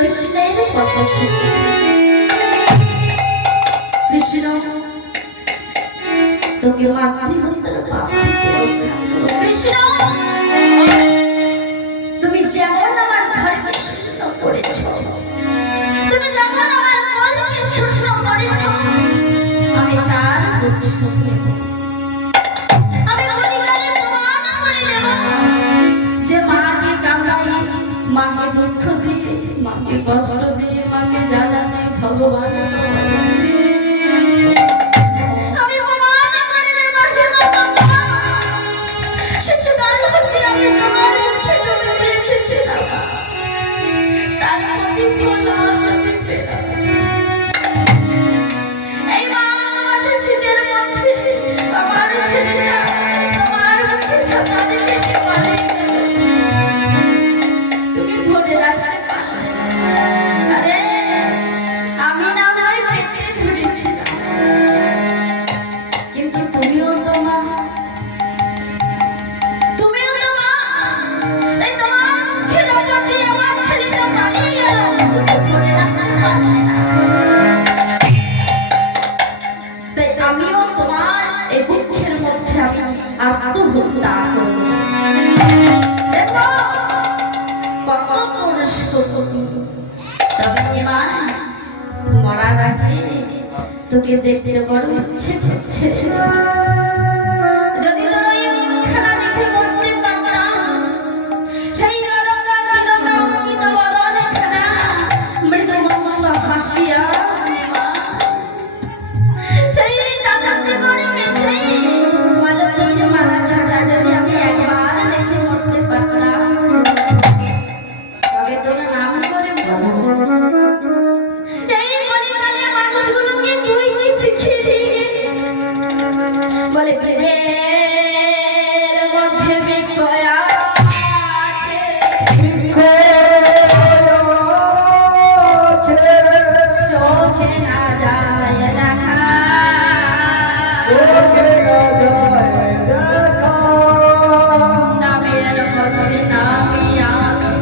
কৃষ্ণের কথা শুনে কৃষ্ণ তোকে মাতৃহত্যার পাপ থেকে কৃষ্ণ তুমি যেমন আমার ঘরকে শূন্য করেছ, তুমি যেমন আমার কলকে শূন্য করেছ, আমি তার প্রতিশোধ নেব। আমি কলিকালে প্রমাণ করে দেব যে মাকে কাঁদাই, মাকে দুঃখ দিয়ে, মাকে কষ্ট দিয়ে, মাকে জ্বালা দিয়ে ভগবান আমি প্রমাণ করে দেব যে মা শিশুকাল হতে আমি তোমার মুখে ডুবে এসেছিলাম, তার প্রতিফল আজ আমি পেলাম। এই মা আমার শীতের মধ্যে আমার ছেলেটা তোমার মুখে সাদা দেখে পারে, তুমি ধরে রাখতে পারলে। আরে আমি না হয় পেটে ধরেছিলাম, কিন্তু তুমিও তো মা, তুমিও তো মা। তাই তোমার মুখের ওপর দিয়ে আমার ছেলেটা পালিয়ে গেল, তুমি ধরে রাখতে পারলে না। তাই আমিও তোমার এই বুকের মধ্যে আমি আত্মহত্যা করব। দেখো কত তোর শক্তি, তবে মা মরার আগে তোকে দেখতে বড় ইচ্ছে করছে। যদি তোর ওই মুখখানা দেখে মরতে পারতাম, সেই অলঙ্কা তিলকা অঙ্কিত বদনখানা মৃদু মন্দ হাসিয়া সেই চাচার জীবনকে সেই মালতীর মালা ছাড়া যদি আমি একবার দেখে মরতে পারতাম, তবে তোর নাম করে বলবো। এই কলিকালে মানুষগুলোকে তুই কি শিখিয়ে দিয়ে বলে যে মধ্যে বিকয়া চোখে না যায় দেখা, নামের মধ্যে নামি আছে,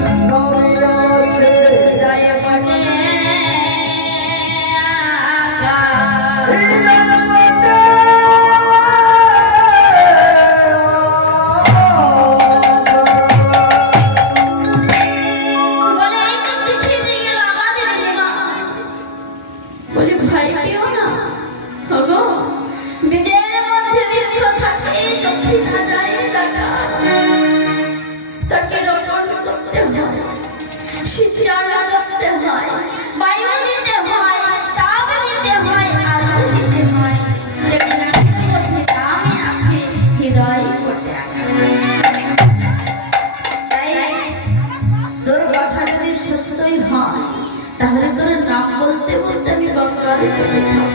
হৃদয়ে মনে বলে এই তো শিখিয়ে দিয়ে গেল আমাদের মা। বলি ভাই পেও না হগো, বীজের মধ্যে বৃক্ষ থাকে, চোখে না যায় দেখা, তাকে রোপণ করতে হয়, সিঁচান করতে হয়, বায়ু দিতে হয়, তাপ দিতে হয়, আলো দিতে হয়, যেটা নামের মধ্যে নামে আছে হৃদয় কোটে আঁকা। তাই তোর কথা যদি সত্যই হয়, তাহলে তোর নাম বলতে বলতে আমি গঙ্গার চলে যাব।